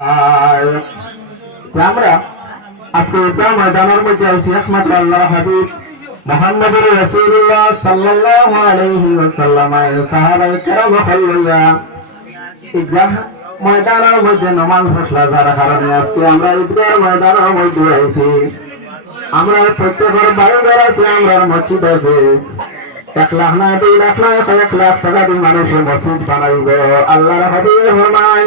আর আমরা আজকে ময়দানের মধ্যে আছি একমাত্র আল্লাহ হাবিব মোহাম্মদ রসুল্লাহ সাল্লাল্লাহু আলাইহি ওয়াসাল্লাম। সাহাবায়ে কেরাম হল্লাইয়া ঈদগাহ ময়দানের মধ্যে নমাজ ফসলা যার কারণে আজকে আমরা ঈদগাহ ময়দানের মধ্যে আছি। আমরা প্রত্যেকের বাড়ি আছে, আমরা মসজিদ আছে। এক লাখ না, দুই লাখ না, এক লাখ টাকা দিয়ে মানুষের মসজিদ বানাইব। আল্লাহর হাবিব ফরমায়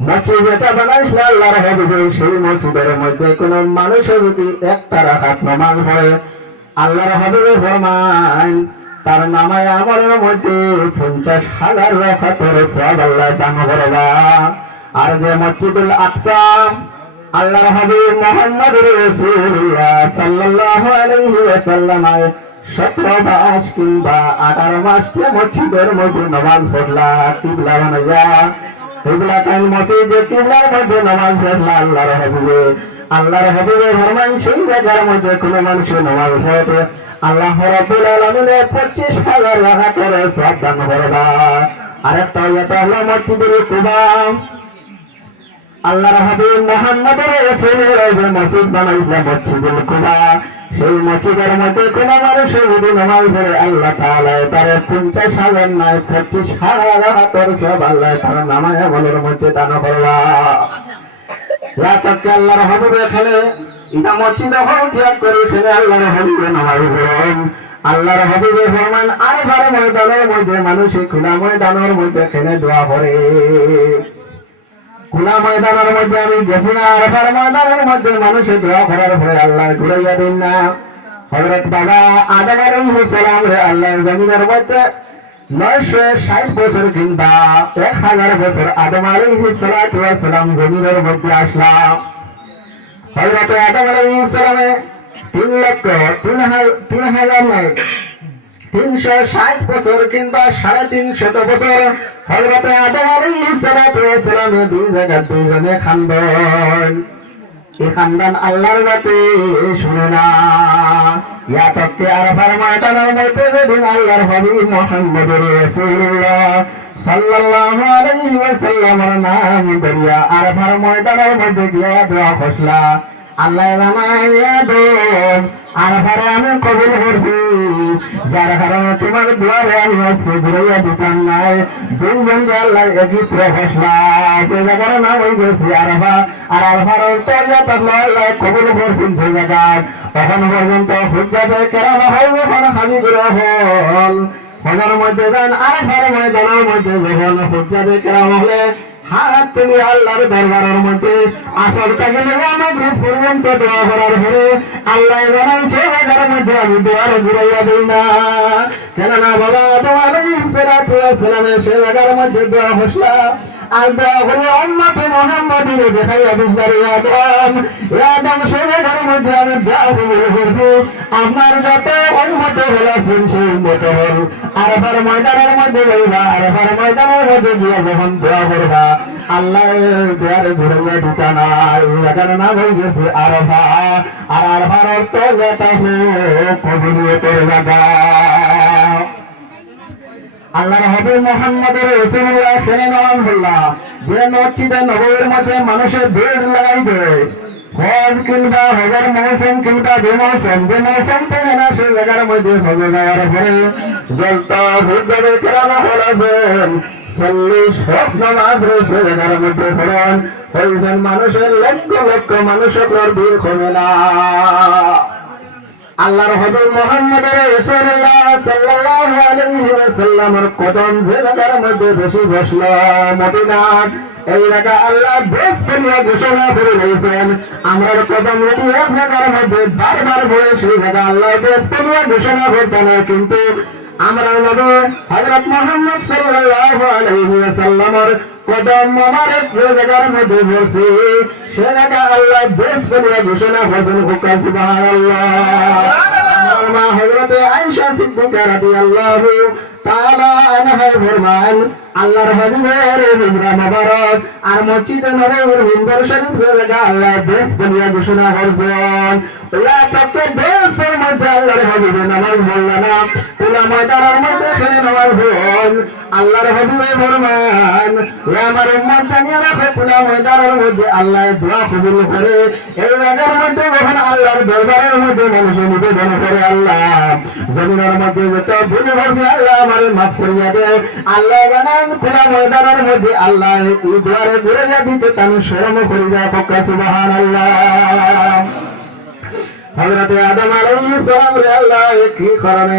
মসজিদ যেটা বানাইছিল আল্লাহর হাবিবের সেই মসজিদের মধ্যে কোন মানুষ যদি একটা রাখাত নামাজ পড়ে, আল্লাহর হাবিবের ফরমান তার নামায় আমলের মধ্যে পঞ্চাশ হাজার রাখাতের সব আল্লাহ দান করবা আর যে মসজিদুল আকসা, আল্লাহর হাবিব মোহাম্মদ রাসূলুল্লাহ সাল্লাল্লাহু আলাইহি ওয়াসাল্লাম সতেরো মাস কিংবা আঠারো মাস যে মসজিদের মধ্যে নামাজ পড়লা, কিবলা বানাইয়া কিবলা কাল মসজিদ যে কিবলার মধ্যে নামাজ পড়লা আল্লাহর হাবিবে। আল্লাহর হাবিবে ফরমান সেই জায়গার মধ্যে কোনো মানুষের নামাজ পড়ে আল্লাহ রাব্বুল আলামিনের পঁচিশ হাজার রাখা করে সব দান করবা। আরেকটা এটা হলো মসজিদুল কুবা আল্লাহর হাবিব মোহাম্মদ রাসূলের যে মসজিদ বানাইছিলেন মসজিদুল কুবা সেই মসজিদের মধ্যে কোন মানুষ যদি নামাজ পড়ে আল্লাহ তাআলা। তার পঞ্চাশ হাজার নয়, পঁচিশ হাজার সব আল্লাহ তার নামায় আমলের মধ্যে দান করবা রাতকে আল্লাহর হাবিব এখানে এটা মসজিদ হল ত্যাগ করে সেখানে আল্লাহর হাবিবে নামাজ পড়েন আল্লাহর হাবিবে ফরমান আর বার ময়দানের মধ্যে মানুষে খোলা ময়দানের মধ্যে এখানে দোয়া করে। খোলা ময়দানের মধ্যে আমি গেছি না, আরফার ময়দানের মধ্যে মানুষে দোয়া করার পরে আল্লাহ ঘুরাইয়া দিন না। হজরত বাবা আদম সালাম রে আল্লাহর জমিনের মধ্যে নয়শো ষাট বছর কিংবা এক হাজার বছর আদম জমিনের মধ্যে আসলাম। হজরত আদম তিন লক্ষ তিন হাজার তিনশো ষাট বছর কিংবা সাড়ে তিনশত বছর হজরত আদম ওয়াস সালামে দুই জায়গা দুইজনে খান্দন এই খানদান আল্লাহর কাছে শুনে না। ইয়া তত্ত্বে আরফার ময়দানের মধ্যে যেদিন আল্লাহর নাম দরিয়া আরফার ময়দানের মধ্যে গিয়া দোয়া ফসলা আল্লাহ দো। আরফারে আমি কবুল করছি। যার কারণে তোমার দুয়ারে আমি ঘুরাইয়া দিতাম নাই। দুইজন আল্লাহ একই ফসলা সে জায়গার গেছে আরফা আর আরফার কবুল করছেন সেই পর্যন্ত এখন যখন হুজ্জাতে কেরাম হলে হাত তুলি আল্লাহর দরবারের মধ্যে আসল কাজে আমাকে পর্যন্ত দোয়া করার পরে আল্লাহ জানাই সে বাজার মধ্যে আমি দোয়ার ঘুরাইয়া দিই না। কেননা বাবা তোমার ইসলাম সে জায়গার মধ্যে দোয়া হসলা আর দোয়া করে উম্মতে মুহাম্মাদিনে দেখাইয়া বুঝলারে আদম। আদম সে জায়গার মধ্যে আমি দোয়া কবুল করছি আপনার যত উম্মতে হলাছেন সেই উম্মত হল। আরফার ময়দানের মধ্যে যাইবা আরফার ময়দানের মধ্যে গিয়ে যখন দোয়া করবা আল্লাহ দুয়ারে ঘুরাইয়া দিতা না এখানে নাম হয়ে গেছে আরফা। আর আরফার অর্থ যেটা হোক কবিলিয়তের জায়গা আল্লাহর হবে মোহাম্মদের রসুল্লাহ ফেলে নামাজুল্লাহ যে মসজিদে নবীর মধ্যে মানুষের ভিড় লাগাই দেয় হজ কিংবা হজের মৌসুম কিংবা যে মৌসুম যে মৌসুম থেকে না জায়গার মধ্যে যাওয়ার পরে জলতা চল্লিশ রয়েছে জায়গার মধ্যে হয়েছেন মানুষের লক্ষ লক্ষ মানুষের ভিড় কমে না। আল্লাহর হযরত মুহাম্মদ রাসূলুল্লাহ কদম জায়গার মধ্যে বেশি বসল, মদিনা, এই জায়গা আল্লাহ বেশ করিয়া ঘোষণা করে দিয়েছেন। আমরা কদম রেডি এক জায়গার মধ্যে বারবার বলে সেই জায়গা আল্লাহ বেশ করিয়া ঘোষণা করতেন কিন্তু আমরা নবী হযরত মুহাম্মদ সাল্লাল্লাহু আলাইহি ওয়াসাল্লামের কদম মোবারক যে জায়গার মধ্যে বসে সে জায়গা আল্লাহ বেশ করিয়া ঘোষণা করবেন হুকা, সুবহানাল্লাহ। আমার মা হযরতে আয়েশা সিদ্দিকা আল্লাহর হাবিবের মিমরা মোবারক আর মসজিদে নববীর মিম্বর শরীফ যে জায়গা আল্লাহ বেশ করিয়া ঘোষণা করছেন ওলা তকে দেশের মধ্যে আল্লাহর হাবিবে নামাজ বলল না। ওলা ময়দানের মধ্যে এখানে নামাজ বল। আল্লাহর হাবিবে ফরমান ও আমার উম্মত জানিয়ে রাখো, ওলা ময়দানের মধ্যে আল্লাহ দোয়া কবুল করে। এই জায়গার মধ্যে যখন আল্লাহর দরবারের মধ্যে মানুষের নিবেদন করে আল্লাহ, জমিনের মধ্যে যত ভুল হয়েছে আল্লাহ আমার মাফ করিয়া দে। আল্লাহ জানান খোলা ময়দানের মধ্যে আল্লাহ এই দুয়ারে ঘুরে যা দিতে তার শরম করিয়া পক্কা সুবাহান আল্লাহ হযরত আদম আলাইহিস সালাম রে আল্লাহ কি কারণে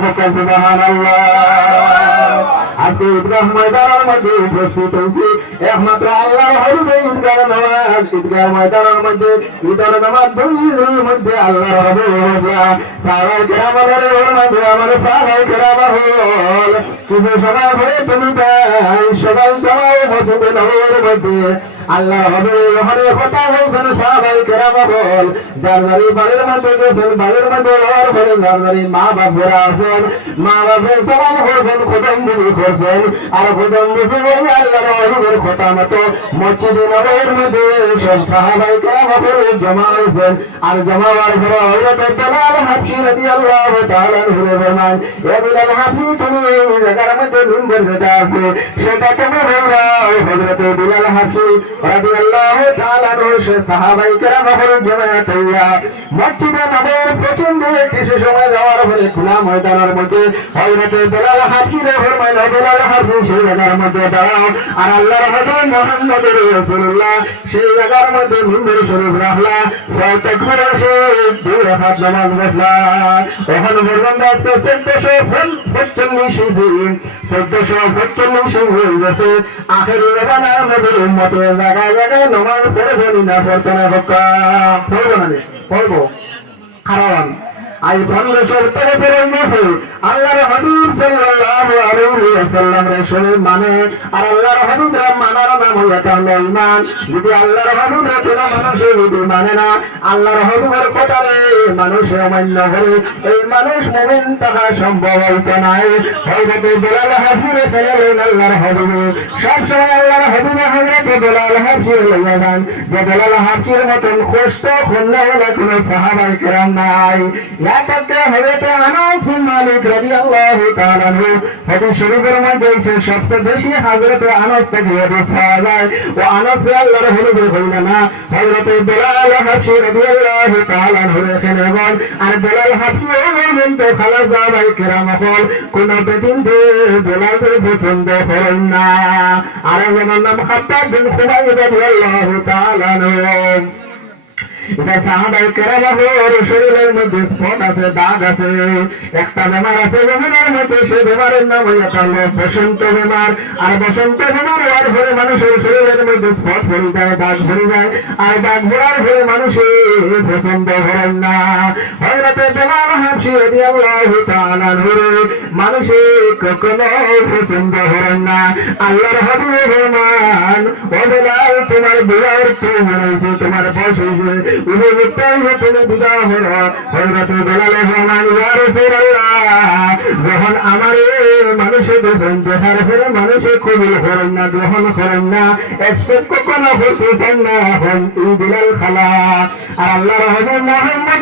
মাসুম আজকে ঈদগাহ ময়দানের মধ্যে উপস্থিত হয়েছি একমাত্র আল্লাহর হাবিবে ঈদগাহ নামাজ ঈদগাহ ময়দানের মধ্যে ঈদের নামাজ দুই দিনের মধ্যে আল্লাহর হাবিব সাহাবায়ে কেরামের মধ্যে আমার সাহাবায়ে কেরাম হল কিন্তু সবাই তুমি তাই সবাই সবাই মসজিদে নবীর মধ্যে আল্লাহর হাবিব ওখানে কথা বলছেন সাহাবায়ে কেরাম বল যারি বাড়ির মধ্যে গেছেন বাড়ির মধ্যে বলে সেটা তুমি হাফসি রাদিয়াল্লাহু তাআলা রসে সাহাবায়ে কেরাম করে জমা হইয়া মসজিদে পশ্চিম দিকে কিছু সময় যাওয়ার পরে জায়গায় জায়গায় নামাজ পড়ে ফেলি না পড়তে না পড়ব না পড়ব কারণ আজ পনেরোশো বছরের মাসে আল্লাহর হাবিব সাল্লাল্লাহু আলাইহি ওয়াসাল্লাম রাসূলের মানে। আর আল্লাহর হাবিব মানার নাম হলো তাহলে ঈমান। যদি আল্লাহর হাবিব কোন মানুষের যদি মানে না, আল্লাহর হাবিবের কথারে মানুষে অমান্য করে, এই মানুষ মুমিন সম্ভব হইতো নাই বেলাল ফেলেন আল্লাহর হাবিব সব সময় আল্লাহর হাবিব বেলাল যান যে, বেলাল হাফিজের মতন কষ্ট কোনো কেরাম নাই। ইয়াতে হযরত আনাস বিন মালিক রাদিয়াল্লাহু তাআলা আনহু। হাদিস শরীফের মধ্যে এসে সবচেয়ে বেশি হযরত আনাস থেকে হাদিস পাওয়া যায় ও আনাস আল্লাহর হলুদের হইল না। হযরত বেলাল হাফসি রাদিয়াল্লাহু তাআলা আনহু এখানে বল, আর বেলাল হাফসি বললেন তো খালাস সাহাবাই কেরাম হল। কোন বেদিন বেলালের পছন্দ করেন না। আর একজনের নাম খাত্তাব বিন খুবাইব রাদিয়াল্লাহু তাআলা আনহু। এটা সাহাবাই কেরামাহর শরীরের মধ্যে স্পট আছে, দাগ আছে। একটা বেমার আছে, বেমারের মধ্যে সেই বেমারের নাম হইয়া হলো বসন্ত বেমার। আর বসন্ত বেমার হওয়ার ফলে মানুষের শরীরের মধ্যে স্পট ভরে যায়, দাগ ভরে যায়। আর দাগ ভরার ফলে মানুষের পছন্দ করেন না। হয়রাতে বেমার হাসি রাদিয়াল্লাহু তাআলা নূরে মানুষে কখনো পছন্দ করেন না। আল্লাহর হাবিব ফরমান ও বেলাল, তোমার বিয়ার তো হয়েছে তোমার বয়স হয়েছে উপযুক্তাই তুমি বিদা হল হজরত বেলাল রহমান ইয়া রাসূলুল্লাহ যখন আমার মানুষে দেখেন দেখার পরে মানুষে কবুল করেন না গ্রহণ করেন না একসেপ্ট কখনো করতেছেন না এখন এই বিলাল খালা আর আল্লাহ মোহাম্মদ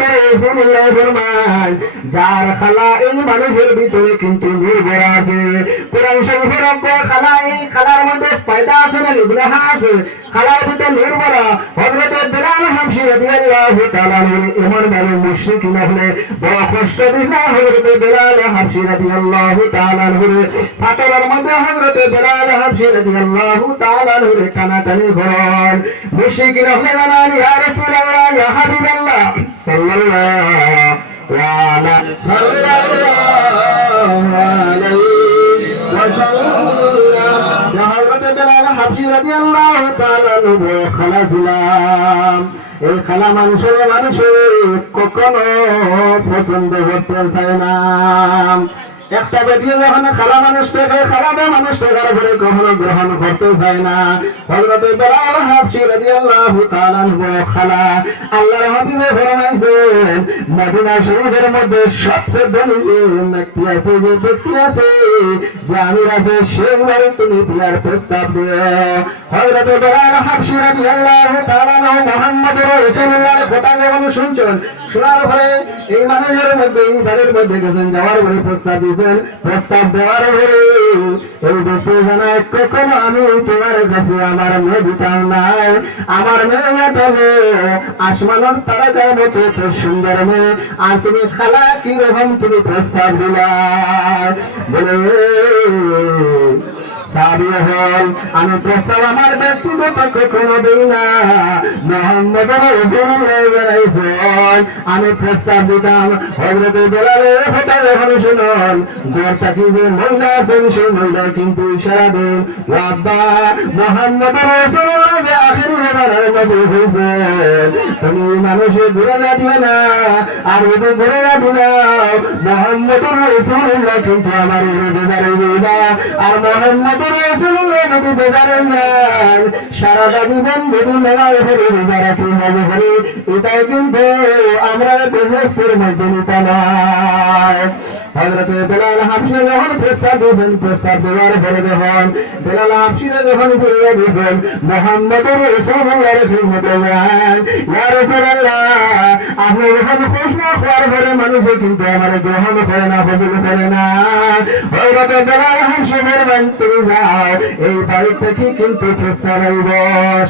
যার খালা এই মানুষের ভিতরে কিন্তু নির্ভর আছে কোরআন শরীফের খালা এই খালার মধ্যে পয়দা আছে না নিগ্রহ আছে খালার ভিতরে নির্ভর হযরত বেলাল হামশি রাদিয়াল্লাহু তাআলা এমন ভাবে মুশরিক না হলে বড় কষ্ট দিলা হযরত বেলাল হাবশি রাদিয়াল্লাহু তাআলা ফাতরের মধ্যে হযরত বেলাল হাবশি রাদিয়াল্লাহু তাআলা টানাটানি করেন মুশরিক না হলে জানান ইয়া রাসূলুল্লাহ, ইয়া হাবিবাল্লাহ, সাল্লাল্লাহু আলা সাল্লাল্লাহু আলাইহি ওয়াসাল্লাম হযরত বেলাল হাবশি রাদিয়াল্লাহু তাআলা খালা ছিলাম। এই খালা মানুষের মানুষের কখনো পছন্দ করতে চায় না। একটা বেটিয়ে যখন খালা মানুষ থেকে খালাতে মানুষ থাকার ঘরে কখনো গ্রহণ করতে চায় না। হযরত বেলাল হাবশি রাদিয়াল্লাহু তাআলা বড় খালা, আল্লাহর হাবিবে ফরমাইছেন মদিনা শরীফের মধ্যে সবচেয়ে ধনী ব্যক্তি আছে যে ব্যক্তি আছে, যে আমির আছে সেইবারে তুমি বিয়ার প্রস্তাব দিও। হযরত বেলাল হাবশি রাদিয়াল্লাহু তাআলা মুহাম্মদুর রাসূলুল্লাহর কথা যখন শুনছেন শোনার পরে এই মানুষের মধ্যে এই বাড়ির মধ্যে গেছেন, যাওয়ার পরে প্রস্তাব দিয়েছেন। প্রস্তাব দেওয়ার পরে এই ব্যক্তি জানায় কখনো আমি তোমার কাছে আমার মেয়ে দিতাম নাই। আমার মেয়ে তবে আসমানের তারাকার মতো, এত সুন্দর মেয়ে। আর তুমি খালা, কি রকম তুমি প্রস্তাব দিলা? বলে আমি প্রস্তাব আমার ব্যক্তিগত কখনো দিই না। মোহাম্মদ আমি প্রস্তাব দিতাম হজরত বেলালের কথা যখন শুনুন গোরটা কি যে মহিলা আছেন, সেই মহিলা কিন্তু মোহাম্মদ তুমি মানুষে ঘুরে না দিও না, আর যদি ঘুরে না। দিলাম মোহাম্মদ কিন্তু আমার আর মোহাম্মদ সারাটা জীবন যদি মেলায় ভরে বেজারাতে হবে বলে এটাই কিন্তু আমরা মধ্যে নিতে নয়। হযরতে বেলাল হাফসিরে যখন প্রস্তাব দিবেন, প্রস্তাব দেওয়ার পরে যখন বেলাল হাফসিরে যখন ফিরিয়ে দিবেন, মোহাম্মদুর রাসূলুল্লাহর খিদমতে যান ইয়া রাসূলুল্লাহ আপনি যখন প্রশ্ন করার পরে মানুষে কিন্তু আমার গ্রহণ করে না কবুল করে না। হযরতে বেলাল হাফসিরের বান যাও, এই বাড়ি কিন্তু প্রস্তাব আইব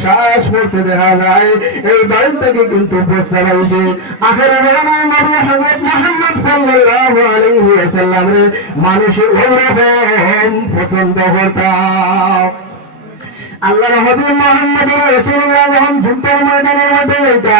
শ্বাস মুহূর্তে দেখা যায়, এই বাড়ি কিন্তু প্রস্তাব আইবে। আখের রহমান নবী হযরত মুহাম্মদ সাল্লাল্লাহু আলাইহি ওয়াসাল্লামের মানুষের ওরকম পছন্দ হতাম আল্লাহ হাবিব মোহাম্মদ রসুল্লাহ যখন যুদ্ধের ময়দানের মধ্যে যাইতা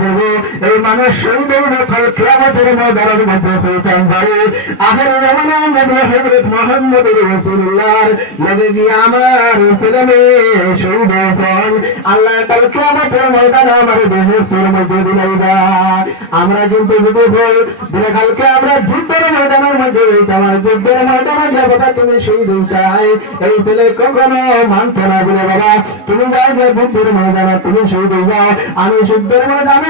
করব এই মানুষ শহীদ নকল কেয়ামতের মধ্যে পৌঁছান পারে আখের জামানা নবী হযরত মুহাম্মদ আমার ছেলে মেয়ে শহীদ হয়েছেন আল্লাহ কাল কেয়ামতের ময়দানে আমার দেহের মধ্যে দিলাইবা আমরা কিন্তু যদি কালকে আমরা যুদ্ধের ময়দানের মধ্যে হইতাম যুদ্ধের ময়দানে যে বাবা তুমি শহীদ হইতাই এই ছেলে কখনো মানত না। বলে বাবা, তুমি যাও যে যুদ্ধের ময়দানে, তুমি শহীদ যাও আমি যুদ্ধের ময়দানে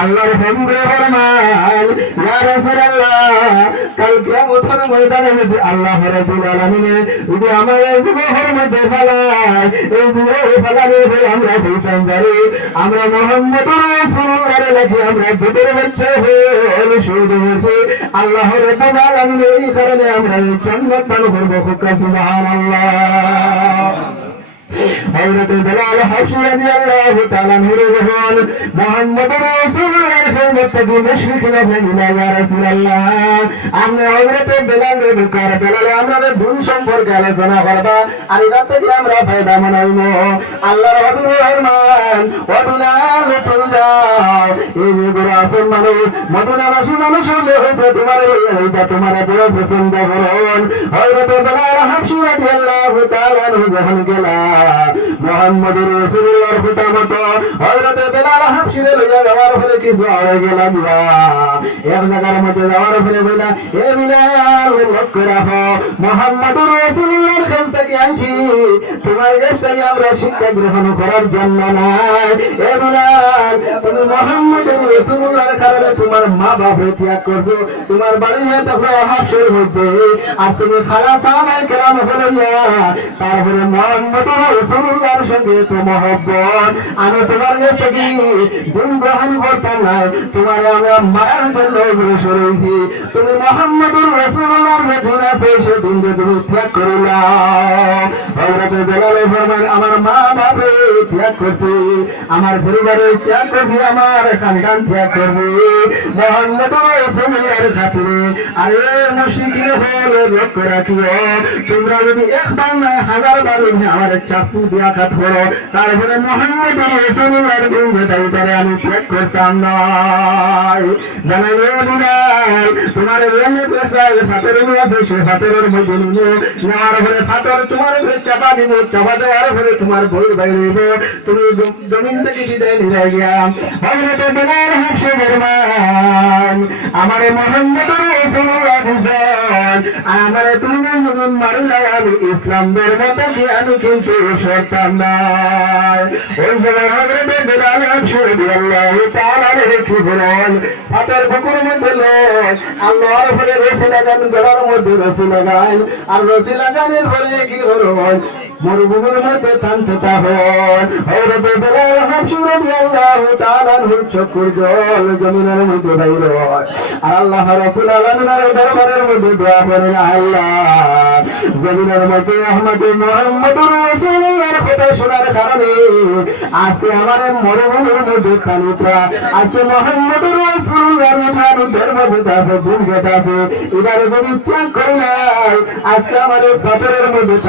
আল্লাহর হাবিবে ফরমাই ইয়া রাসূলুল্লাহ, কাল কিয়ামতের ময়দানে যদি আল্লাহ রাব্বুল আলামিন যদি আমার যুবকের মধ্যে ফেলায়, এই যুবক ফেলালে হয়ে আমরা বলতাম পারি আমরা মোহাম্মদ রাসূলুল্লাহর লাগি আমরা দুটোর বাচ্চা হয়ে শহীদ হয়েছি। আল্লাহ রাব্বুল আলামিন এই কারণে আমরা জান্নাত সুবহানাল্লাহ। হযরত বেলাল হাবশী রাদিয়াল্লাহু তাআলা নূরে যখন মুহাম্মদুর রাসূলুল্লাহর খেদমত থেকে মুশরিকরা বলিল ইয়া রাসূলুল্লাহ আপনি হযরত বেলালের বুকার বেলালে আমরা দিন সম্পর্কে আলোচনা করবা। আর এটা থেকে আমরা ফায়দা মানাইব। আল্লাহর হাবিব ফরমান ও বিলাল চলে এই বড় আসল মানুষ, মদিনাবাসী মানুষ হলে হইতে তোমার হইতে তোমার বড় পছন্দ করুন। হযরত বেলাল হাবশী রাদিয়াল্লাহু তাআলা যখন গেলা মুহাম্মদুর রাসূলুল্লাহর পিতা মতো, হযরত বেলাল হাবশীরে লইয়া যাওয়ার ফলে কিছু হয়ে গেল এক জায়গার মধ্যে যাওয়ার ফলে বইলা এ বিলাল লক্ষ্য রাখো মোহাম্মদুর রাসূলুল্লাহর আনছি তোমার কাছ আমরা শিক্ষা গ্রহণ করার জন্য তুমি মুহাম্মদুর রাসূলুল্লাহর কারণে তোমার মা বাপকে ত্যাগ করছ। তোমার বাড়ি মধ্যে আর তুমি খালা সাহাবায়ে কেরাম হলিয়া তারপরে রাসূলুল্লাহর সঙ্গে তো আমি তোমার দিন গ্রহণ করতাম না তোমার আমরা জন্য অগ্রসর হয়েছি। তুমি সেদিন যে তুমি ত্যাগ করলা। হযরত বেলাল ফরমান, আমার মা ত্যাগ করতে আমার আমার সন্তান ত্যাগ করবে মোহাম্মদুর রাসূলুল্লাহর খাতিরে আরে মুশরিকিন হলে তোমরা যদি একবার না হাজার বার আমার চাকু দিয়া কাত করো, তারপরে মোহাম্মদুর রাসূলুল্লাহর গুণ তারে আমি ত্যাগ করতাম নয় জানাইলে তোমার রেলে পেশায় ফাতের আছে, সে ফাতের মধ্যে নিলে নেওয়ার পরে ফাতর তোমার উপরে চাপা দিব, চাপা দেওয়ার পরে তোমার বই বাইরে দিব তুমি জমিন থেকে বিদায় নিয়ে গিয়া হযরত বিলাল হাসে আমার মোহাম্মদুর রাসূলুল্লাহ হুসাইন আমারে তুমি যদি মারলে আমি ইসলাম আমি কিন্তু ওই সময় হযরত বিলাল হাসে রাদিয়াল্লাহু তাআলা পুকুরের মধ্যে আল্লাহর ফলে রসি লাগান গলার মধ্যে রসি লাগান আর রসি লাগানের ফলে কি হলো মরুভূমির মধ্যে থামতে তাহন হযরত বেলাল হাবশী রাদিয়াল্লাহু তাআলা নুর চক্ষুর জল জমিনের মধ্যে বাইর হয়। আর আল্লাহ রাব্বুল আলামিনের দরবারের মধ্যে দোয়া করেন, আল্লাহ আজকে আমার মরুভূমির মধ্যে আজকে মোহাম্মদুর দুর্গত আছে এবারে যদি ত্যাগ করে আজকে আমাদের পাথরের মধ্যে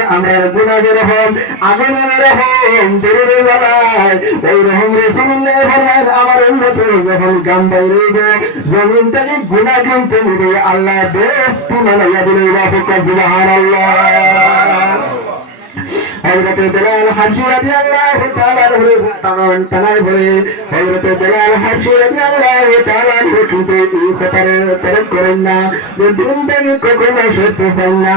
মধ্যে আমরা গুণা যেরকম আগুনের রকম দৌড়ে বেলায়। ওই রকম রসুল্লাহ ফরমান আমার উন্নত যখন গাম বাইরে জমিন থেকে গুণা কিন্তু মিলে আল্লাহ বেশ বানাইয়া দিলে সুবহানাল্লাহ। হযরত বেলাল হাবশী রাদিয়াল্লাহু তাআলা আনহু তামান তানার বলে, হযরত বেলাল হাবশী রাদিয়াল্লাহু তাআলা আনহু কিন্তু এই কথারে তরক করেন না, যে দিন থেকে কখনো সত্য চান না।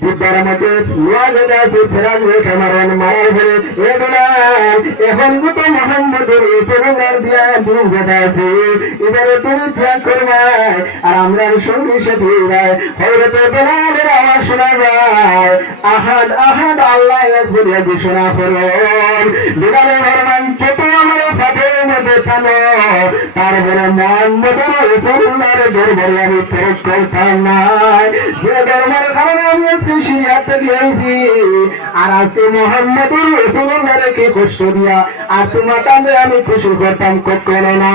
যুদ্ধের মধ্যে যেটা আছে ফেরাজ হয়ে কামারণ মারার এগুলার এখন মতো মোহাম্মদের সেগুলার দিয়া দিন যেটা আছে এবারে তুমি ত্যাগ করবাই আর আমরা সঙ্গী সাথে বেলালের আওয়াজ শোনা যায় আহাদ আহাদ আল্লাহ এক বলিয়া ঘোষণা করুন। বেলালের ভরমান কত তারপরে মোহাম্মদের দরবারে আমি প্রয়োগ করতাম না যে ধর্মের কারণে আমি আজকে সিরিয়াতে দিয়েছি আর আজকে মোহাম্মদুর কষ্ট দিয়া আর তোমার আমি খুশি করতাম কখনো না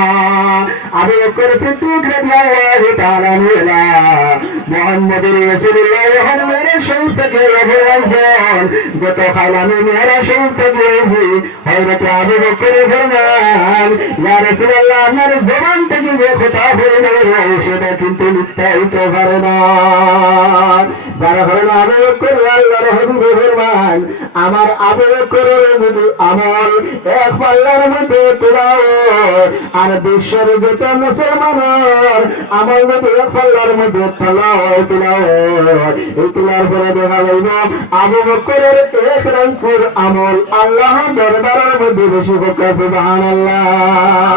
আমি করে সিদ্দিক রাদিয়াল্লাহু তাআলা নিলা মোহাম্মদুর শরীফ থেকে আমি মেরা শরীফ থেকে আমার জবান থেকে যে কথা বলে নেবে, সেটা কিন্তু হইতে পারে না। যারা হলেন আবেগ করে আল্লাহর হবিবে ফরমান, আমার আবেগ করে যদি আমল, এক পাল্লার মধ্যে তোলাও আর বিশ্বের যত মুসলমান আমল যদি এক পাল্লার মধ্যে তোলাও তোলাও এই তোলার পরে দেখা যাইব আবু বকরের এক রাইকুর আমল আল্লাহ দরবারের মধ্যে বেশি সুবহান আল্লাহ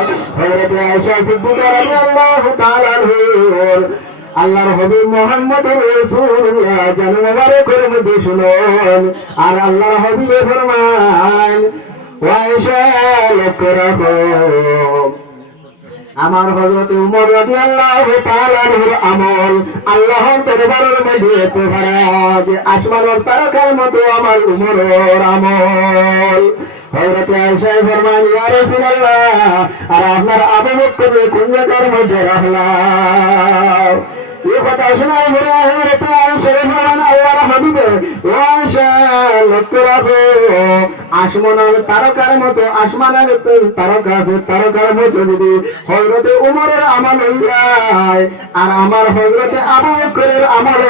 আল্লাহর হবিব মোহাম্মদ রাসূলুল্লাহ জানাবারে মধ্যে শুনুন। আর আল্লাহর রাখো আমার হযরত উমর রাদিয়াল্লাহু তাআলার আমল, আল্লাহর দরবারের মধ্যে আসমানের তারকার মতো আমার উমরের আমল। হযরত আয়েশা ফরমান ইয়া রাসূলুল্লাহ আর আপনার আবু বকর কোন জায়গার মধ্যে রাখলাম। ফরমান আল্লাহর হাবিবে ওয়াইশা লক্ষ্য রাখো, আসমানের তারকার মতো, আসমানের তারকা আছে তারকার মতো যদি হজরতে উমরের আমল হয়ে যায়, আর আমার হজরতে আবু বকরের আমল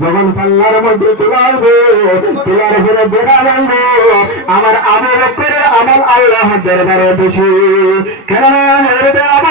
যখন পাল্লার মধ্যে তোলাবো তোলার পরে দেখা যাইব আমার আবু বকরের আমল আল্লাহ দরবারে বেশি কেননা হজরতে আবু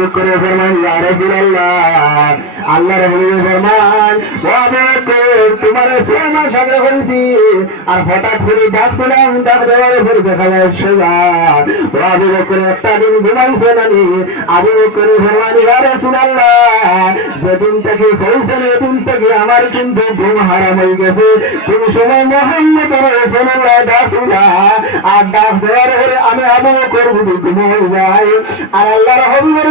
বকর ফরমান, ইয়া রাসূলুল্লাহ, আল্লাহর হবিবের ফরমান তোমার মাস আগে হয়েছি আর হঠাৎ করে ডাক পেলাম ডাক দেওয়ার পরে দেখা যায় সোজা। ও আবু একটা দিন ঘুমাইছে নানি আবু বকর ফরমান, ইয়া রাসূলুল্লাহ, যেদিন থেকে হয়েছে এদিন থেকে আমার কিন্তু ঘুম হারাম হয়ে গেছে। তুমি সময় মোহাম্মদ রাসূলুল্লাহ ডাকুলা আর ডাক দেওয়ার পরে আমি আবু বকর ঘুমিয়ে যাই আর আল্লাহর হবিবের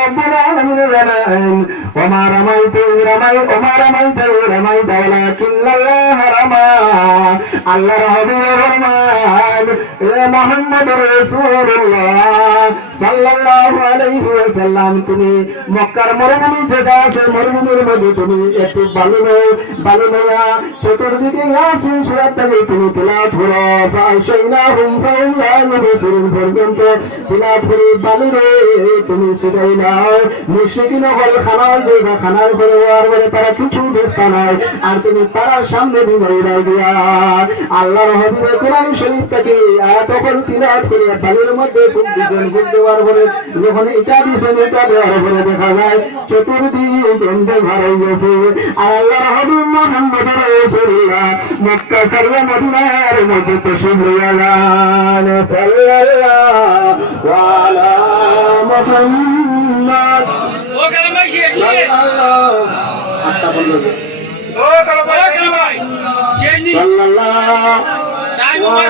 রব্বুল আলামিন জানান ওমা রামাইতু রামাই ওমা রামাইতু রামাইত ওয়ালাকিন্নাল্লাহ রামা আল্লাহর হাবিবে ফরমান এ মুহাম্মদ রাসূলুল্লাহ। সাল্লাল্লাহু আলাইহি ওয়াসাল্লাম, তুমি মক্কার মরুভূমি যেটা আছে, মরুভূমির মধ্যে তুমি একটু বালু নও বালু নয়া চতুর্দিকে ইয়াসিন সূরাত থেকে তুমি তেলাওয়াত করো। ফাশাইনাহুম ফাহুম লা ইউবসিরুন পর্যন্ত তেলাওয়াত করে বালু রে তুমি ছিটাই নাও। মুশরিকিন হল খানার জায়গা খানার করে আর বলে তারা কিছু দেখতে নাই। আর তুমি তারা সামনে বিমাইরা দিয়া। আল্লাহর হাবিবে কোরআন শরীফ থেকে আয়াত তখন তিলাওয়াত করে বালুর মধ্যে খুব দিবেন বুঝতে পারবে যখন এটা দিছেন এটা দেওয়ার পরে দেখা যায় চতুর্দিক কেন্দ্রে ঘরে গেছে। আর আল্লাহর হাবিব মুহাম্মদ রাসূলুল্লাহ মক্কা সারিয়া মদিনার মধ্যে তশরিফ লিয়ালেন সাল্লাল্লাহু আলা মুহাম্মদ। ও কালাম শেষ শেষ আত্তা বলল ও কালাম ভাই কালাম ভাই। শেষ নি সাল্লাল্লাহু টাইম ওভার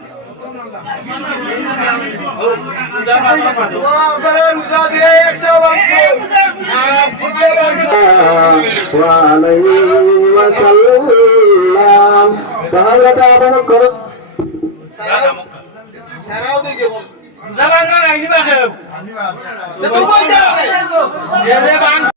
জবান না রাইনি তো তুই বলতে হবে